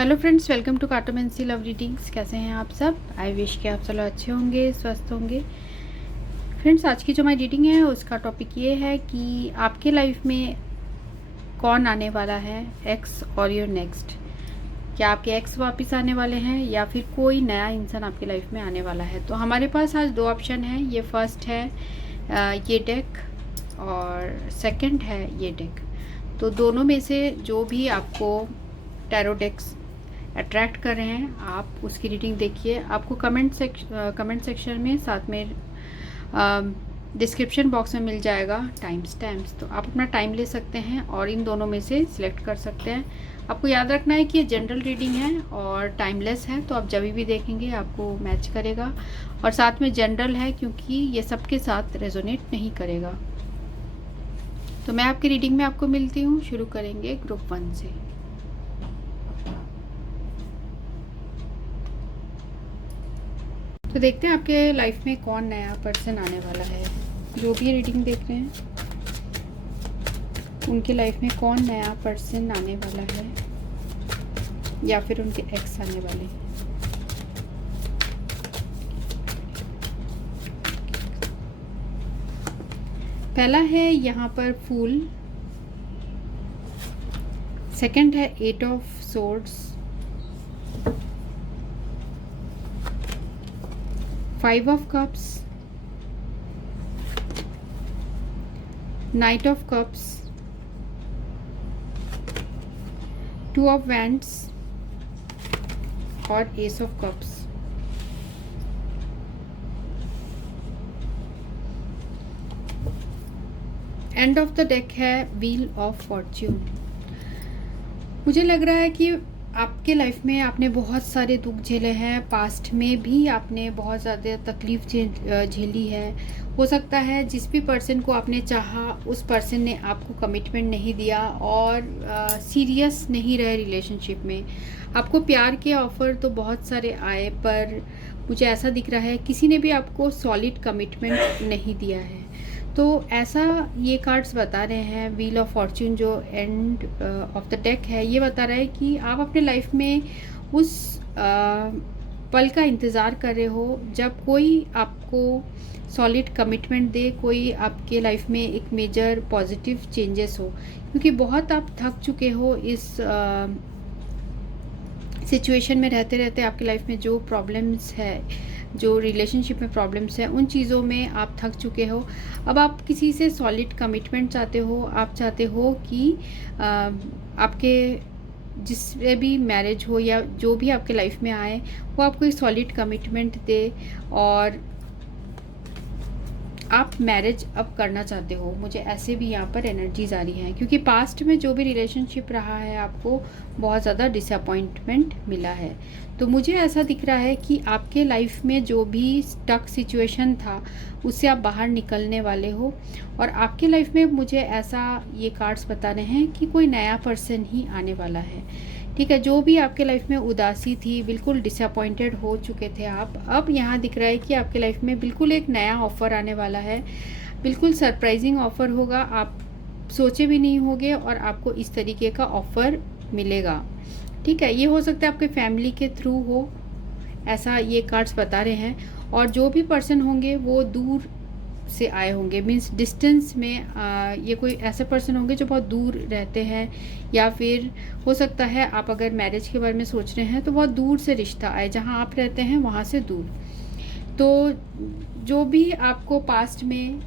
Hello friends, welcome to cartomancy love readings. कैसे हैं आप सब? आई विश कि आप सब लोग अच्छे होंगे, स्वस्थ होंगे। फ्रेंड्स, आज की जो हमारी रीडिंग है उसका टॉपिक ये है कि आपके लाइफ में कौन आने वाला है, एक्स और योर नेक्स्ट। क्या आपके एक्स वापस आने वाले हैं या फिर कोई नया इंसान आपकी लाइफ में आने वाला है। तो हमारे पास आज दो ऑप्शन है। ये फर्स्ट है ये डेक और सेकंड है ये डेक। तो दोनों में से जो भी आपको टैरो डेक्स अट्रैक्ट कर रहे हैं आप उसकी रीडिंग देखिए। आपको कमेंट सेक्शन में साथ में डिस्क्रिप्शन बॉक्स में मिल जाएगा टाइम स्टैम्प्स। तो आप अपना टाइम ले सकते हैं और इन दोनों में से सिलेक्ट कर सकते हैं। आपको याद रखना है कि ये जनरल रीडिंग है और टाइमलेस है, तो आप जब भी देखेंगे आपको मैच करेगा। और साथ में जनरल है क्योंकि ये सबके साथ रेजोनेट नहीं करेगा। तो मैं आपकी रीडिंग में आपको मिलती हूँ। शुरू करेंगे ग्रुप 1 से। तो देखते हैं आपके लाइफ में कौन नया पर्सन आने वाला है। जो भी रीडिंग देख रहे हैं उनकी लाइफ में कौन नया पर्सन आने वाला है या फिर उनके एक्स आने वाले हैं। पहला है यहाँ पर फूल, सेकंड है 8 of swords, 5 of cups, Knight of cups, 2 of wands और Ace of cups। End of the deck है व्हील ऑफ फॉर्च्यून। मुझे लग रहा है कि आपके लाइफ में आपने बहुत सारे दुख झेले हैं। पास्ट में भी आपने बहुत ज़्यादा तकलीफ झेली है। हो सकता है जिस भी पर्सन को आपने चाहा उस पर्सन ने आपको कमिटमेंट नहीं दिया और सीरियस नहीं रहे रिलेशनशिप में। आपको प्यार के ऑफ़र तो बहुत सारे आए पर मुझे ऐसा दिख रहा है किसी ने भी आपको सॉलिड कमिटमेंट नहीं दिया है। तो ऐसा ये कार्ड्स बता रहे हैं। व्हील ऑफ फॉर्च्यून जो एंड ऑफ द डेक है ये बता रहा है कि आप अपने लाइफ में उस पल का इंतज़ार कर रहे हो जब कोई आपको सॉलिड कमिटमेंट दे, कोई आपके लाइफ में एक मेजर पॉजिटिव चेंजेस हो। क्योंकि बहुत आप थक चुके हो इस सिचुएशन में रहते रहते। आपकी लाइफ में जो प्रॉब्लम्स है, जो रिलेशनशिप में प्रॉब्लम्स हैं, उन चीज़ों में आप थक चुके हो। अब आप किसी से सॉलिड कमिटमेंट चाहते हो। आप चाहते हो कि आपके जिससे भी मैरिज हो या जो भी आपके लाइफ में आए वो आपको एक सॉलिड कमिटमेंट दे और आप मैरिज अब करना चाहते हो। मुझे ऐसे भी यहाँ पर एनर्जीज आ रही हैं क्योंकि पास्ट में जो भी रिलेशनशिप रहा है आपको बहुत ज़्यादा डिसअपॉइंटमेंट मिला है। तो मुझे ऐसा दिख रहा है कि आपके लाइफ में जो भी स्टक सिचुएशन था उससे आप बाहर निकलने वाले हो। और आपके लाइफ में मुझे ऐसा ये कार्ड्स बता रहे हैं कि कोई नया पर्सन ही आने वाला है। ठीक है, जो भी आपके लाइफ में उदासी थी, बिल्कुल डिसअपॉइंटेड हो चुके थे आप, अब यहाँ दिख रहा है कि आपके लाइफ में बिल्कुल एक नया ऑफ़र आने वाला है। बिल्कुल सरप्राइजिंग ऑफ़र होगा, आप सोचे भी नहीं होंगे और आपको इस तरीके का ऑफ़र मिलेगा। ठीक है, ये हो सकता है आपके फैमिली के थ्रू हो, ऐसा ये कार्ड्स बता रहे हैं। और जो भी पर्सन होंगे वो दूर से आए होंगे, मीन्स डिस्टेंस में ये कोई ऐसे पर्सन होंगे जो बहुत दूर रहते हैं। या फिर हो सकता है आप अगर मैरिज के बारे में सोच रहे हैं तो बहुत दूर से रिश्ता आए, जहां आप रहते हैं वहां से दूर। तो जो भी आपको पास्ट में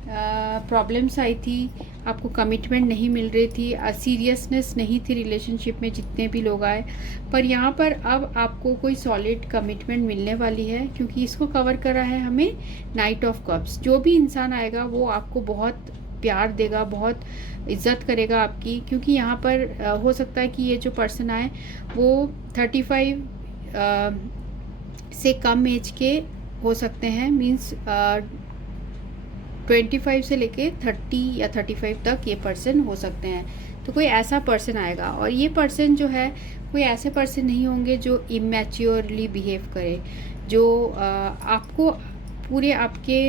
प्रॉब्लम्स आई थी, आपको कमिटमेंट नहीं मिल रही थी, सीरियसनेस नहीं थी रिलेशनशिप में, जितने भी लोग आए, पर यहाँ पर अब आपको कोई सॉलिड कमिटमेंट मिलने वाली है क्योंकि इसको कवर कर रहा है हमें नाइट ऑफ कप्स। जो भी इंसान आएगा वो आपको बहुत प्यार देगा, बहुत इज्जत करेगा आपकी। क्योंकि यहाँ पर हो सकता है कि ये जो पर्सन आए वो 35 से कम एज के हो सकते हैं, मीन्स 25 से लेके 30 या 35 तक ये पर्सन हो सकते हैं। तो कोई ऐसा पर्सन आएगा और ये पर्सन जो है कोई ऐसे पर्सन नहीं होंगे जो इमेच्योरली बिहेव करे, जो आपको पूरे आपके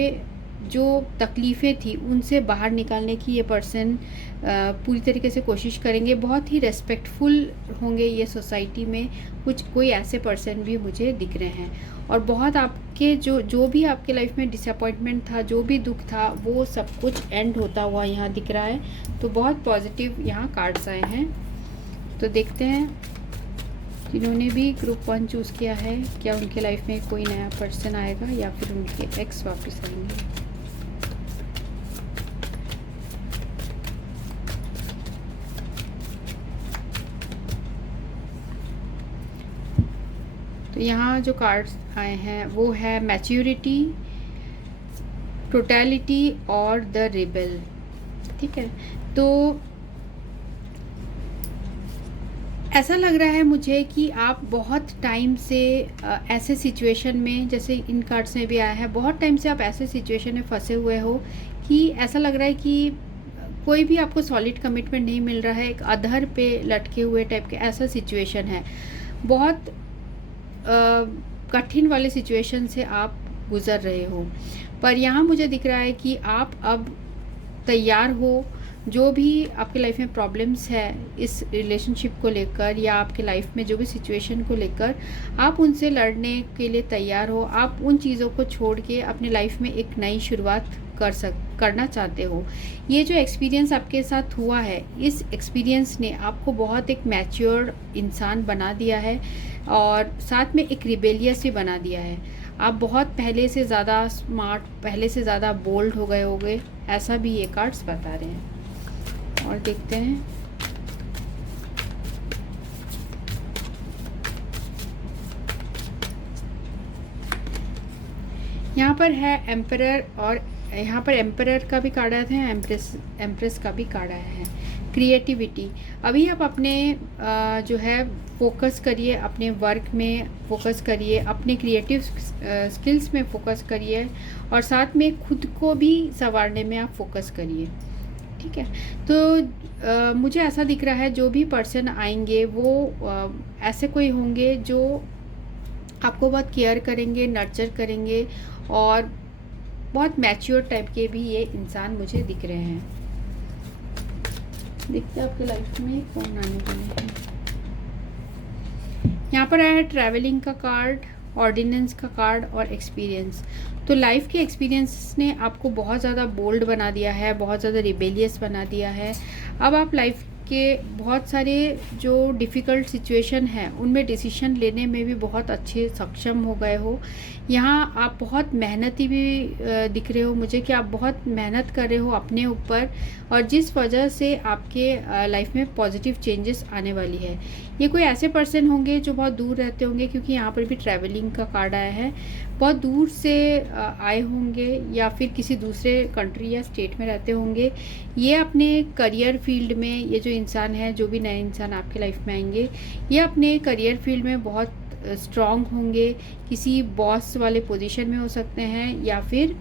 जो तकलीफ़ें थी उनसे बाहर निकालने की ये पर्सन पूरी तरीके से कोशिश करेंगे। बहुत ही रेस्पेक्टफुल होंगे ये सोसाइटी में। कोई ऐसे पर्सन भी मुझे दिख रहे हैं और बहुत आपके जो भी आपके लाइफ में डिसअपॉइंटमेंट था, जो भी दुख था, वो सब कुछ एंड होता हुआ यहाँ दिख रहा है। तो बहुत पॉजिटिव यहाँ कार्ड्स आए हैं। तो देखते हैं जिन्होंने भी ग्रुप 1 चूज़ किया है, क्या उनके लाइफ में कोई नया पर्सन आएगा या फिर उनके एक्स वापस आएंगे। तो यहाँ जो कार्ड्स आए हैं वो है मैच्योरिटी, टोटलिटी और द रिबेल। ठीक है, तो ऐसा लग रहा है मुझे कि आप बहुत टाइम से ऐसे सिचुएशन में, जैसे इन कार्ड्स में भी आया है, बहुत टाइम से आप ऐसे सिचुएशन में फंसे हुए हो कि ऐसा लग रहा है कि कोई भी आपको सॉलिड कमिटमेंट नहीं मिल रहा है, एक अधर पे लटके हुए टाइप के ऐसा सिचुएशन है। बहुत कठिन वाले सिचुएशन से आप गुज़र रहे हो, पर यहाँ मुझे दिख रहा है कि आप अब तैयार हो। जो भी आपके लाइफ में प्रॉब्लम्स है इस रिलेशनशिप को लेकर या आपके लाइफ में जो भी सिचुएशन को लेकर, आप उनसे लड़ने के लिए तैयार हो। आप उन चीज़ों को छोड़ के अपनी लाइफ में एक नई शुरुआत करना चाहते हो। ये जो एक्सपीरियंस आपके साथ हुआ है, इस एक्सपीरियंस ने आपको बहुत एक मैच्योर इंसान बना दिया है और साथ में एक रिबेलियस भी बना दिया है। आप बहुत पहले से ज़्यादा स्मार्ट, पहले से ज़्यादा बोल्ड हो गए होंगे, ऐसा भी ये कार्ड्स बता रहे हैं। और देखते हैं यहाँ पर है एम्परर, और यहाँ पर एम्परर का भी कार्ड आया था, एम्प्रेस का भी कार्ड आया है। क्रिएटिविटी, अभी आप अपने जो है फोकस करिए, अपने वर्क में फोकस करिए, अपने क्रिएटिव स्किल्स में फोकस करिए और साथ में खुद को भी संवारने में आप फोकस करिए। ठीक है, तो मुझे ऐसा दिख रहा है जो भी पर्सन आएंगे वो ऐसे कोई होंगे जो आपको बहुत केयर करेंगे, नर्चर करेंगे और बहुत मैच्योर टाइप के भी ये इंसान मुझे दिख रहे हैं। देखते हैं आपके लाइफ में कौन आने वाले हैं। यहाँ पर आया है ट्रैवलिंग का कार्ड, ऑर्डिनेंस का कार्ड और एक्सपीरियंस। तो लाइफ के एक्सपीरियंस ने आपको बहुत ज़्यादा बोल्ड बना दिया है, बहुत ज़्यादा रिबेलियस बना दिया है। अब आप लाइफ के बहुत सारे जो डिफ़िकल्ट सिचुएशन हैं उनमें डिसीजन लेने में भी बहुत अच्छे सक्षम हो गए हो। यहाँ आप बहुत मेहनती भी दिख रहे हो मुझे, कि आप बहुत मेहनत कर रहे हो अपने ऊपर और जिस वजह से आपके लाइफ में पॉजिटिव चेंजेस आने वाली है। ये कोई ऐसे पर्सन होंगे जो बहुत दूर रहते होंगे, क्योंकि यहाँ पर भी ट्रैवलिंग का कार्ड आया है। बहुत दूर से आए होंगे या फिर किसी दूसरे कंट्री या स्टेट में रहते होंगे। ये अपने करियर फील्ड में, ये जो इंसान है, जो भी नए इंसान आपके लाइफ में आएंगे, ये अपने करियर फील्ड में बहुत स्ट्रॉन्ग होंगे। किसी बॉस वाले पोजीशन में हो सकते हैं या फिर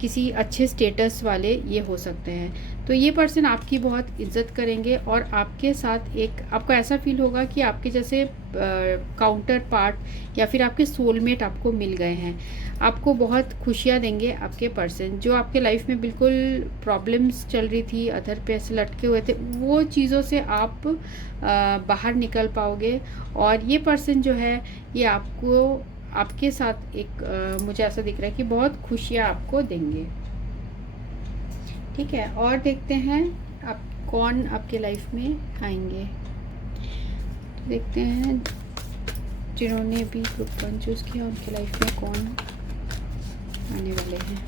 किसी अच्छे स्टेटस वाले ये हो सकते हैं। तो ये पर्सन आपकी बहुत इज्जत करेंगे और आपके साथ एक आपको ऐसा फील होगा कि आपके जैसे काउंटर पार्ट या फिर आपके सोलमेट आपको मिल गए हैं। आपको बहुत खुशियाँ देंगे आपके पर्सन। जो आपके लाइफ में बिल्कुल प्रॉब्लम्स चल रही थी, अधर पे ऐसे लटके हुए थे, वो चीज़ों से आप बाहर निकल पाओगे और ये पर्सन जो है ये आपके साथ एक मुझे ऐसा दिख रहा है कि बहुत खुशियाँ आपको देंगे। ठीक है, और देखते हैं आप कौन आपके लाइफ में आएंगे। तो देखते हैं जिन्होंने भी ग्रुप 1 चूज़ किया उनके लाइफ में कौन आने वाले हैं।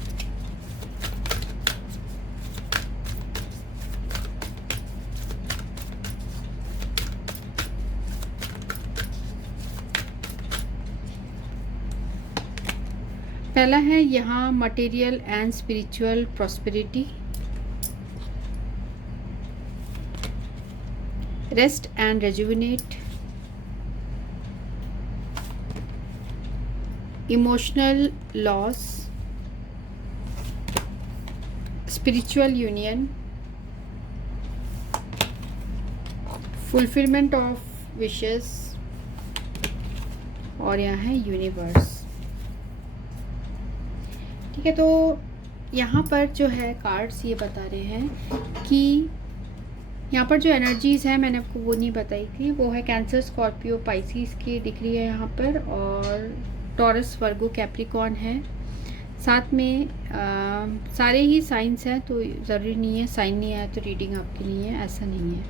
पहला है यहाँ material and spiritual prosperity, rest and rejuvenate, emotional loss, spiritual union, fulfilment of wishes और यहाँ है यूनिवर्स। ठीक है, तो यहाँ पर जो है कार्ड्स ये बता रहे हैं कि यहाँ पर जो एनर्जीज़ है मैंने आपको वो नहीं बताई थी, वो है कैंसर, स्कॉर्पियो, पाइसिस की दिख रही है यहाँ पर, और टॉरस, वर्गो, कैप्रिकॉर्न है। साथ में सारे ही साइंस हैं, तो ज़रूरी नहीं है साइन नहीं आया तो रीडिंग आपके लिए है, ऐसा नहीं है,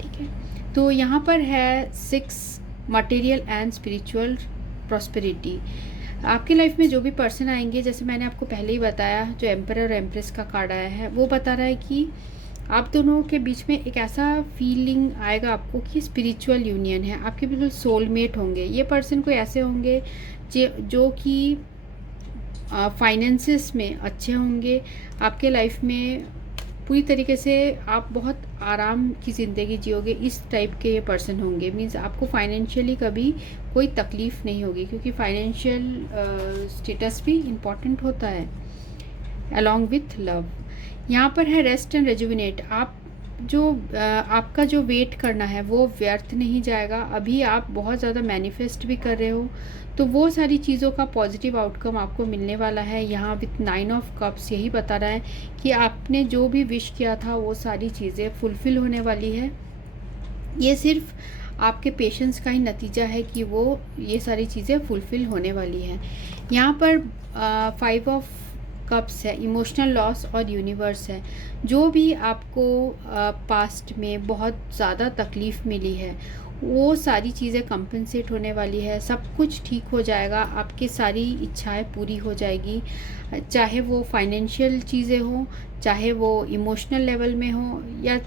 ठीक है। तो यहाँ पर है 6 मटेरियल एंड स्पिरिचुअल प्रॉस्पेरिटी। आपकी लाइफ में जो भी पर्सन आएंगे, जैसे मैंने आपको पहले ही बताया, जो एम्परर और एम्प्रेस का कार्ड आया है वो बता रहा है कि आप दोनों के बीच में एक ऐसा फीलिंग आएगा आपको कि स्पिरिचुअल यूनियन है, आपके बिल्कुल सोलमेट होंगे। ये पर्सन कोई ऐसे होंगे जो कि फाइनेंसिस में अच्छे होंगे, आपके लाइफ में पूरी तरीके से आप बहुत आराम की ज़िंदगी जियोगे, इस टाइप के ये पर्सन होंगे। मीन्स आपको फाइनेंशियली कभी कोई तकलीफ़ नहीं होगी, क्योंकि फाइनेंशियल स्टेटस भी इम्पॉर्टेंट होता है अलॉन्ग विथ लव। यहाँ पर है रेस्ट एंड रेजुविनेट। आप जो आपका जो वेट करना है वो व्यर्थ नहीं जाएगा। अभी आप बहुत ज़्यादा मैनिफेस्ट भी कर रहे हो, तो वो सारी चीज़ों का पॉजिटिव आउटकम आपको मिलने वाला है। यहाँ विथ 9 ऑफ कप्स यही बता रहा है कि आपने जो भी विश किया था वो सारी चीज़ें फुलफ़िल होने वाली है। ये सिर्फ आपके पेशेंस का ही नतीजा है कि वो ये सारी चीज़ें फुलफ़िल होने वाली हैं। यहाँ पर 5 ऑफ कप्स है, इमोशनल लॉस और यूनिवर्स है। जो भी आपको पास्ट में बहुत ज़्यादा तकलीफ़ मिली है वो सारी चीज़ें कंपनसेट होने वाली है, सब कुछ ठीक हो जाएगा, आपकी सारी इच्छाएं पूरी हो जाएगी, चाहे वो फाइनेंशियल चीज़ें हों, चाहे वो इमोशनल लेवल में हो, या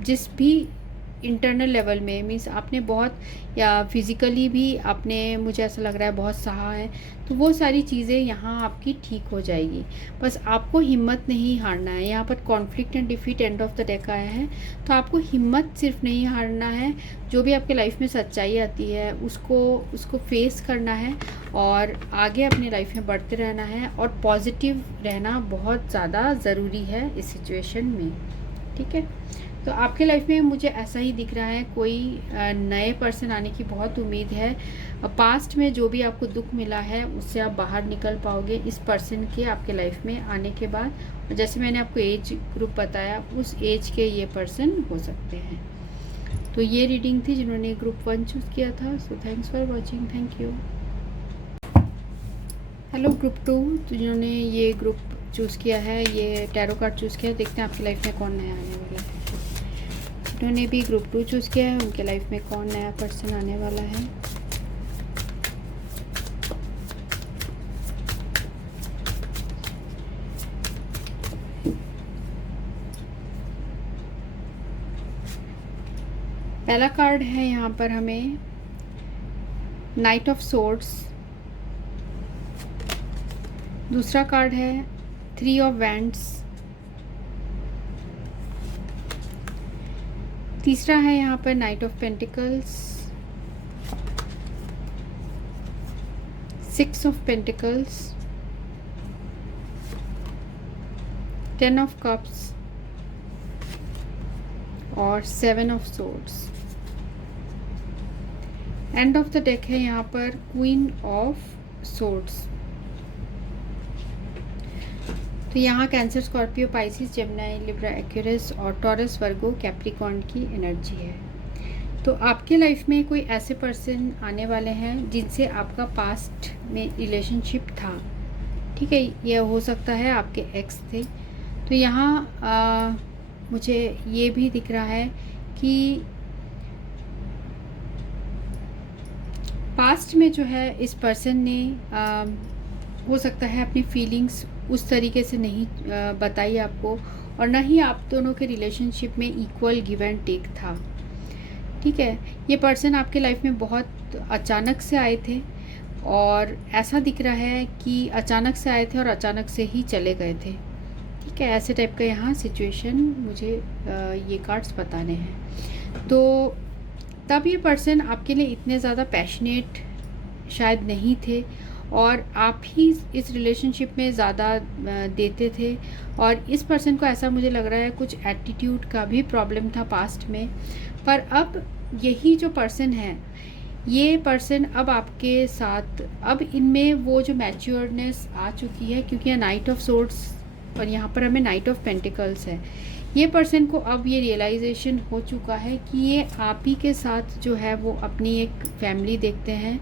जिस भी इंटरनल लेवल में। मीन्स आपने बहुत, या फिज़िकली भी आपने, मुझे ऐसा लग रहा है, बहुत सहा है, तो वो सारी चीज़ें यहाँ आपकी ठीक हो जाएगी। बस आपको हिम्मत नहीं हारना है। यहाँ पर conflict and defeat end of the deck आया है, तो आपको हिम्मत सिर्फ नहीं हारना है। जो भी आपके लाइफ में सच्चाई आती है उसको फेस करना है और आगे अपनी लाइफ में बढ़ते रहना है, और पॉजिटिव रहना बहुत ज़्यादा ज़रूरी है इस सिचुएशन में, ठीक है। तो आपके लाइफ में मुझे ऐसा ही दिख रहा है, कोई नए पर्सन आने की बहुत उम्मीद है। पास्ट में जो भी आपको दुख मिला है उससे आप बाहर निकल पाओगे इस पर्सन के आपके लाइफ में आने के बाद। और जैसे मैंने आपको एज ग्रुप बताया, उस एज के ये पर्सन हो सकते हैं। तो ये रीडिंग थी जिन्होंने ग्रुप 1 चूज़ किया था। So thanks for watching, thank you. Hello group 2, तो जिन्होंने ये ग्रुप चूज़ किया है, ये टैरो कार्ड चूज़ किया है, देखते हैं आपकी लाइफ में कौन नया आने वाला है। जिन्होंने भी ग्रुप 2 चूज़ किया है उनके लाइफ में कौन नया पर्सन आने वाला है। पहला कार्ड है यहाँ पर हमें नाइट ऑफ सोर्ड्स। दूसरा कार्ड है 3 ऑफ वैंड्स। तीसरा है यहाँ पर night of pentacles, 6 of pentacles, 10 of cups और 7 of swords. End of the deck है यहाँ पर क्वीन ऑफ सोर्ड्स। तो यहाँ cancer, Scorpio, Pisces, Gemini, Libra, Aquarius और टॉरस, वर्गो, कैप्रिकॉर्न की एनर्जी है। तो आपके लाइफ में कोई ऐसे पर्सन आने वाले हैं जिनसे आपका पास्ट में रिलेशनशिप था, ठीक है। यह हो सकता है आपके एक्स थे। तो यहाँ मुझे ये भी दिख रहा है कि पास्ट में जो है इस पर्सन ने हो सकता है अपनी फीलिंग्स उस तरीके से नहीं बताई आपको, और ना ही आप दोनों के रिलेशनशिप में इक्वल गिव एंड टेक था, ठीक है। ये पर्सन आपके लाइफ में बहुत अचानक से आए थे, और ऐसा दिख रहा है कि अचानक से आए थे और अचानक से ही चले गए थे, ठीक है। ऐसे टाइप का यहाँ सिचुएशन मुझे ये कार्ड्स बताने हैं। तो तब ये पर्सन आपके लिए इतने ज़्यादा पैशनेट शायद नहीं थे, और आप ही इस रिलेशनशिप में ज़्यादा देते थे, और इस पर्सन को ऐसा मुझे लग रहा है कुछ एटीट्यूड का भी प्रॉब्लम था पास्ट में। पर अब यही जो पर्सन है, ये पर्सन अब आपके साथ, अब इनमें वो जो मैच्योर्डनेस आ चुकी है, क्योंकि नाइट ऑफ सोर्ड्स और यहाँ पर हमें नाइट ऑफ पेंटिकल्स है। ये पर्सन को अब ये रियलाइजेशन हो चुका है कि ये आप ही के साथ जो है वो अपनी एक फैमिली देखते हैं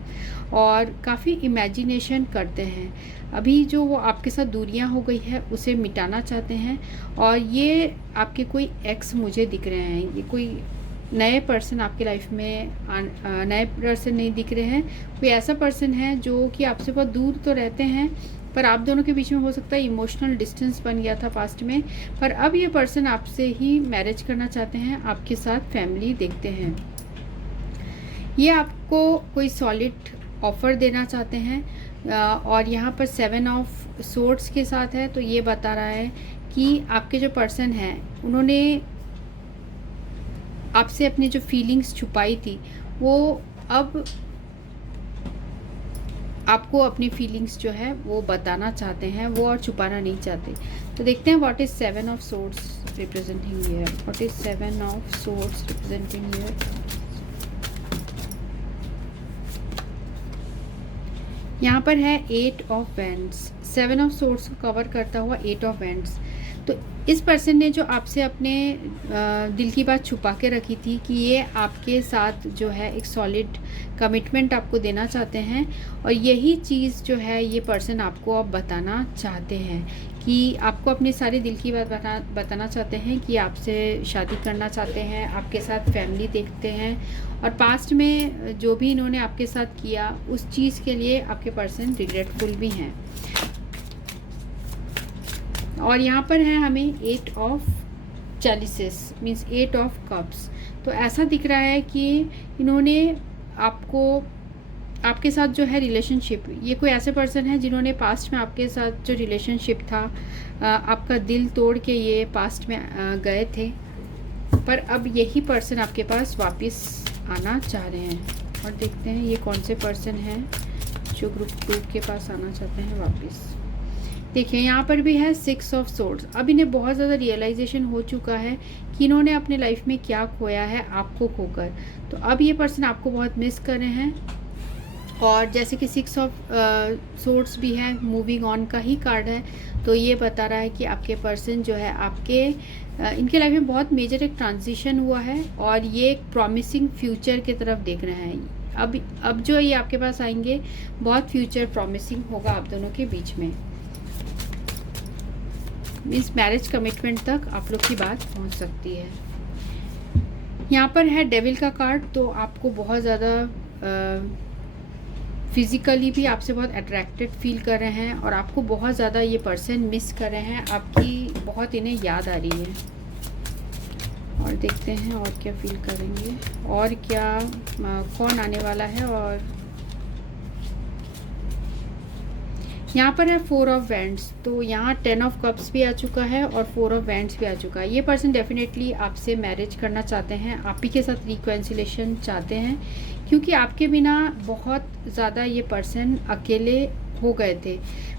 और काफ़ी इमेजिनेशन करते हैं। अभी जो वो आपके साथ दूरियां हो गई है उसे मिटाना चाहते हैं। और ये आपके कोई एक्स मुझे दिख रहे हैं, ये कोई नए पर्सन आपके लाइफ में नए पर्सन नहीं दिख रहे हैं। कोई ऐसा पर्सन है जो कि आपसे बहुत दूर तो रहते हैं, पर आप दोनों के बीच में हो सकता है इमोशनल डिस्टेंस बन गया था पास्ट में, पर अब ये पर्सन आपसे ही मैरिज करना चाहते हैं, आपके साथ फैमिली देखते हैं। ये आपको कोई सॉलिड ऑफ़र देना चाहते हैं और यहाँ पर 7 ऑफ सोर्ड्स के साथ है। तो ये बता रहा है कि आपके जो पर्सन हैं उन्होंने आपसे अपनी जो फीलिंग्स छुपाई थी वो अब आपको अपनी फीलिंग्स जो है वो बताना चाहते हैं, वो और छुपाना नहीं चाहते। तो देखते हैं what is 7 of swords representing here. What is 7 of swords representing here. यहाँ पर है 8 ऑफ वैंड्स। 7 ऑफ सोर्ड्स को कवर करता हुआ 8 ऑफ वैंड्स। तो इस पर्सन ने जो आपसे अपने दिल की बात छुपा के रखी थी कि ये आपके साथ जो है एक सॉलिड कमिटमेंट आपको देना चाहते हैं, और यही चीज़ जो है ये पर्सन आपको अब बताना चाहते हैं कि आपको अपने सारे दिल की बात बताना चाहते हैं कि आपसे शादी करना चाहते हैं, आपके साथ फैमिली देखते हैं, और पास्ट में जो भी इन्होंने आपके साथ किया उस चीज़ के लिए आपके पर्सन रिग्रेटफुल भी हैं। और यहाँ पर है हमें 8 ऑफ चैलिसेस मीन्स 8 ऑफ कप्स। तो ऐसा दिख रहा है कि इन्होंने आपके साथ जो है रिलेशनशिप, ये कोई ऐसे पर्सन है जिन्होंने पास्ट में आपके साथ जो रिलेशनशिप था आपका दिल तोड़ के ये पास्ट में गए थे, पर अब यही पर्सन आपके पास वापस आना चाह रहे हैं। और देखते हैं ये कौन से पर्सन हैं जो ग्रुप 2 के पास आना चाहते हैं वापस। देखिए यहाँ पर भी है 6 ऑफ सोर्ड्स। अब इन्हें बहुत ज़्यादा रियलाइजेशन हो चुका है कि इन्होंने अपने लाइफ में क्या खोया है आपको खोकर। तो अब ये पर्सन आपको बहुत मिस कर रहे हैं, और जैसे कि 6 ऑफ सोर्ड्स भी है, मूविंग ऑन का ही कार्ड है। तो ये बता रहा है कि आपके पर्सन जो है आपके इनके लाइफ में बहुत मेजर एक ट्रांजिशन हुआ है, और ये एक प्रॉमिसिंग फ्यूचर की तरफ देख रहे हैं। अब जो ये आपके पास आएंगे बहुत फ्यूचर प्रॉमिसिंग होगा आप दोनों के बीच में। मीन्स मैरिज कमिटमेंट तक आप लोग की बात पहुंच सकती है। यहाँ पर है डेविल का कार्ड। तो आपको बहुत ज़्यादा फिज़िकली भी आपसे बहुत अट्रैक्टेड फील कर रहे हैं, और आपको बहुत ज़्यादा ये पर्सन मिस कर रहे हैं, आपकी बहुत इन्हें याद आ रही है। और देखते हैं और क्या फील करेंगे, और क्या कौन आने वाला है। और यहाँ पर है 4 ऑफ वैंड्स। तो यहाँ 10 ऑफ कप्स भी आ चुका है और 4 ऑफ वैंड्स भी आ चुका है। ये पर्सन डेफिनेटली आपसे मैरिज करना चाहते हैं, आप ही के साथ रिकॉन्सिलेशन चाहते हैं, क्योंकि आपके बिना बहुत ज़्यादा ये पर्सन अकेले हो गए थे।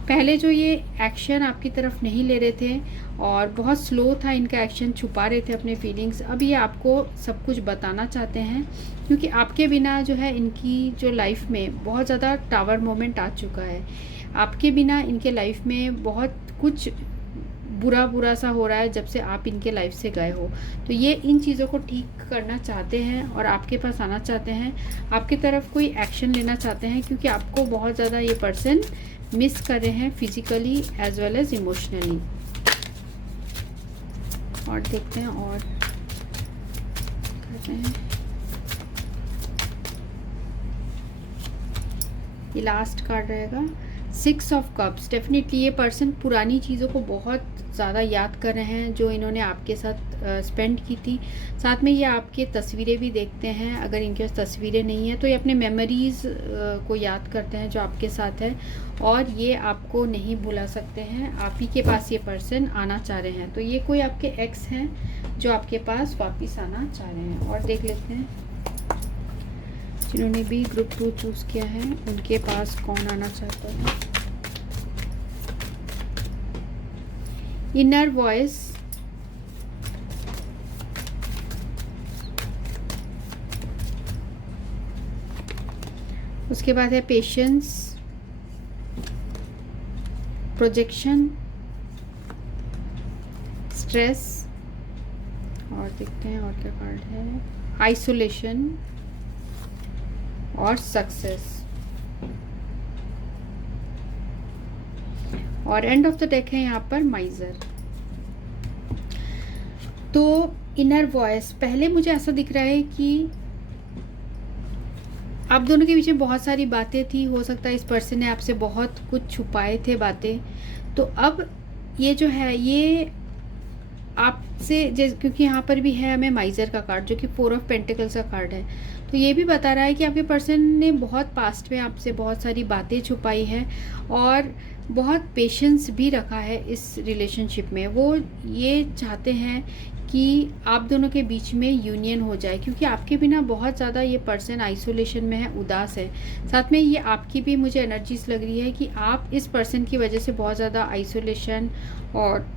पहले जो ये एक्शन आपकी तरफ नहीं ले रहे थे और बहुत स्लो था इनका एक्शन, छुपा रहे थे अपने फीलिंग्स, अब ये आपको सब कुछ बताना चाहते हैं, क्योंकि आपके बिना जो है इनकी जो लाइफ में बहुत ज़्यादा टावर मोमेंट आ चुका है। आपके बिना इनके लाइफ में बहुत कुछ बुरा सा हो रहा है जब से आप इनके लाइफ से गए हो। तो ये इन चीज़ों को ठीक करना चाहते हैं और आपके पास आना चाहते हैं, आपकी तरफ कोई एक्शन लेना चाहते हैं, क्योंकि आपको बहुत ज़्यादा ये पर्सन मिस कर रहे हैं physically as well as emotionally. और देखते हैं और करते हैं। ये लास्ट कार्ड रहेगा 6 ऑफ कप्स। डेफिनेटली ये पर्सन पुरानी चीज़ों को बहुत ज़्यादा याद कर रहे हैं जो इन्होंने आपके साथ स्पेंड की थी। साथ में ये आपकी तस्वीरें भी देखते हैं, अगर इनके पास तस्वीरें नहीं हैं तो ये अपने मेमोरीज़ को याद करते हैं जो आपके साथ है, और ये आपको नहीं भुला सकते हैं। आप ही के पास ये पर्सन आना चाह रहे हैं। तो ये कोई आपके एक्स हैं जो आपके पास वापस आना चाह रहे हैं। और देख लेते हैं जिन्होंने भी ग्रुप 2 चूज़ किया है उनके पास कौन आना चाहता है। इनर वॉइस, उसके बाद है पेशेंस, प्रोजेक्शन, स्ट्रेस, और देखते हैं और क्या कार्ड है, आइसोलेशन और सक्सेस। और एंड ऑफ द डेक है यहाँ पर माइजर। तो इनर वॉइस, पहले मुझे ऐसा दिख रहा है कि आप दोनों के बीच में बहुत सारी बातें थी, हो सकता है इस पर्सन ने आपसे बहुत कुछ छुपाए थे बातें। तो अब ये जो है ये आपसे, क्योंकि यहाँ पर भी है हमें माइजर का कार्ड जो कि 4 ऑफ पेंटिकल्स का कार्ड है, तो ये भी बता रहा है कि आपके पर्सन ने बहुत पास्ट में आपसे बहुत सारी बातें छुपाई हैं और बहुत पेशेंस भी रखा है इस रिलेशनशिप में। वो ये चाहते हैं कि आप दोनों के बीच में यूनियन हो जाए, क्योंकि आपके बिना बहुत ज़्यादा ये पर्सन आइसोलेशन में है, उदास है। साथ में ये आपकी भी मुझे एनर्जीज लग रही है कि आप इस पर्सन की वजह से बहुत ज़्यादा आइसोलेशन और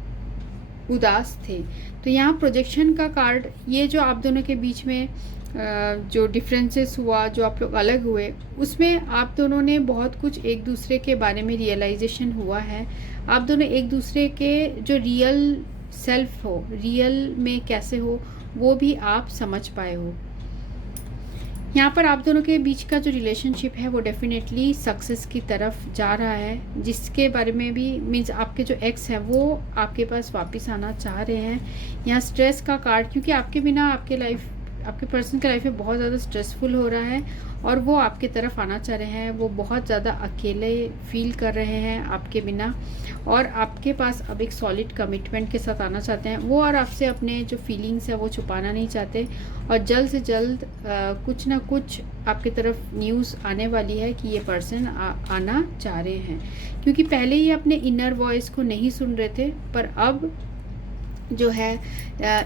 उदास थे। तो यहाँ प्रोजेक्शन का कार्ड, ये जो आप दोनों के बीच में जो डिफरेंसेस हुआ, जो आप लोग अलग हुए, उसमें आप दोनों ने बहुत कुछ एक दूसरे के बारे में रियलाइजेशन हुआ है। आप दोनों एक दूसरे के जो रियल सेल्फ हो, रियल में कैसे हो, वो भी आप समझ पाए हो। यहाँ पर आप दोनों के बीच का जो रिलेशनशिप है वो डेफिनेटली सक्सेस की तरफ जा रहा है, जिसके बारे में भी मीन्स आपके जो एक्स है वो आपके पास वापस आना चाह रहे हैं। यहाँ स्ट्रेस का कार्ड, क्योंकि आपके बिना आपके पर्सन के लाइफ में बहुत ज़्यादा स्ट्रेसफुल हो रहा है और वो आपके तरफ आना चाह रहे हैं। वो बहुत ज़्यादा अकेले फील कर रहे हैं आपके बिना, और आपके पास अब एक सॉलिड कमिटमेंट के साथ आना चाहते हैं वो, और आपसे अपने जो फीलिंग्स है वो छुपाना नहीं चाहते। और जल्द से जल्द कुछ ना कुछ आपकी तरफ न्यूज़ आने वाली है कि ये पर्सन आना चाह रहे हैं, क्योंकि पहले ही अपने इनर वॉइस को नहीं सुन रहे थे, पर अब जो है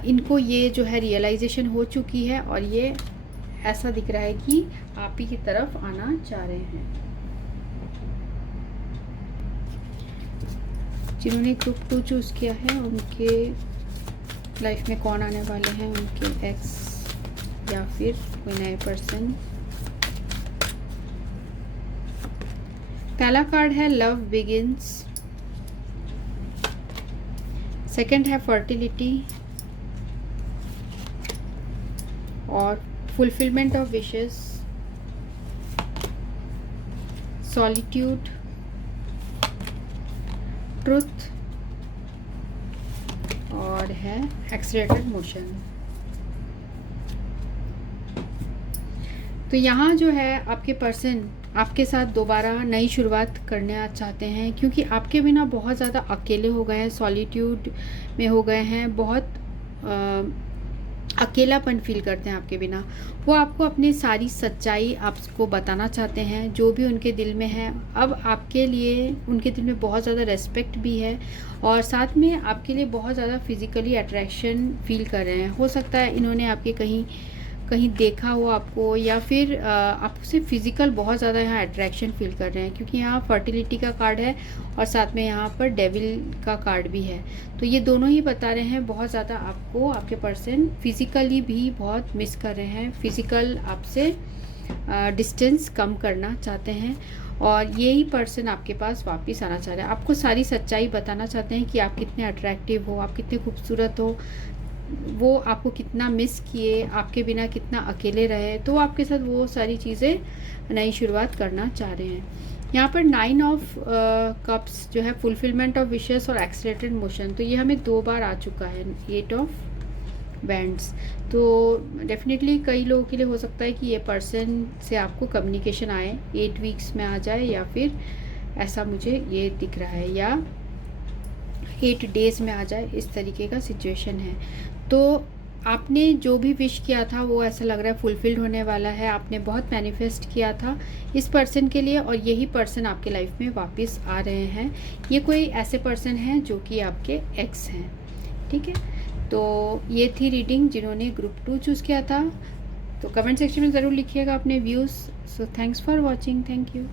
इनको ये जो है रियलाइजेशन हो चुकी है और ये ऐसा दिख रहा है कि आप ही की तरफ आना चाह रहे हैं। जिन्होंने ग्रुप 2 चूज़ किया है उनके लाइफ में कौन आने वाले हैं, उनके एक्स या फिर कोई नए पर्सन। पहला कार्ड है लव बिगिंस, सेकंड है फर्टिलिटी और fulfilment of wishes, solitude, truth और है एक्सीलरेटेड मोशन। तो यहाँ जो है आपके पर्सन आपके साथ दोबारा नई शुरुआत करना चाहते हैं, क्योंकि आपके बिना बहुत ज़्यादा अकेले हो गए हैं, सॉलिट्यूड में हो गए हैं, बहुत अकेलापन फील करते हैं आपके बिना। वो आपको अपनी सारी सच्चाई आपको बताना चाहते हैं, जो भी उनके दिल में है। अब आपके लिए उनके दिल में बहुत ज़्यादा रेस्पेक्ट भी है और साथ में आपके लिए बहुत ज़्यादा फिज़िकली अट्रैक्शन फील कर रहे हैं। हो सकता है इन्होंने आपके कहीं देखा हो आपको, या फिर आपसे फिज़िकल बहुत ज़्यादा यहाँ अट्रैक्शन फील कर रहे हैं, क्योंकि यहाँ फर्टिलिटी का कार्ड है और साथ में यहाँ पर डेविल का कार्ड भी है। तो ये दोनों ही बता रहे हैं बहुत ज़्यादा आपको आपके पर्सन फिज़िकली भी बहुत मिस कर रहे हैं, फिज़िकल आपसे डिस्टेंस कम करना चाहते हैं और यही पर्सन आपके पास वापस आना चाह रहा है। आपको सारी सच्चाई बताना चाहते हैं कि आप कितने अट्रैक्टिव हो, आप कितने खूबसूरत हो, वो आपको कितना मिस किए, आपके बिना कितना अकेले रहे, तो आपके साथ वो सारी चीज़ें नई शुरुआत करना चाह रहे हैं। यहाँ पर 9 ऑफ कप्स जो है फुलफिलमेंट ऑफ विशेस और एक्सीलरेटेड मोशन, तो ये हमें 2 बार आ चुका है। 8 ऑफ बैंड्स, तो डेफिनेटली कई लोगों के लिए हो सकता है कि ये पर्सन से आपको कम्युनिकेशन आए, 8 वीक्स में आ जाए, या फिर ऐसा मुझे ये दिख रहा है, या 8 डेज़ में आ जाए, इस तरीके का सिचुएशन है। तो आपने जो भी विश किया था वो ऐसा लग रहा है फुलफिल्ड होने वाला है। आपने बहुत मैनिफेस्ट किया था इस पर्सन के लिए और यही पर्सन आपके लाइफ में वापस आ रहे हैं। ये कोई ऐसे पर्सन हैं जो कि आपके एक्स हैं, ठीक है। तो ये थी रीडिंग जिन्होंने ग्रुप 2 चूज़ किया था। तो कमेंट सेक्शन में ज़रूर लिखिएगा अपने views. So thanks for watching, thank you.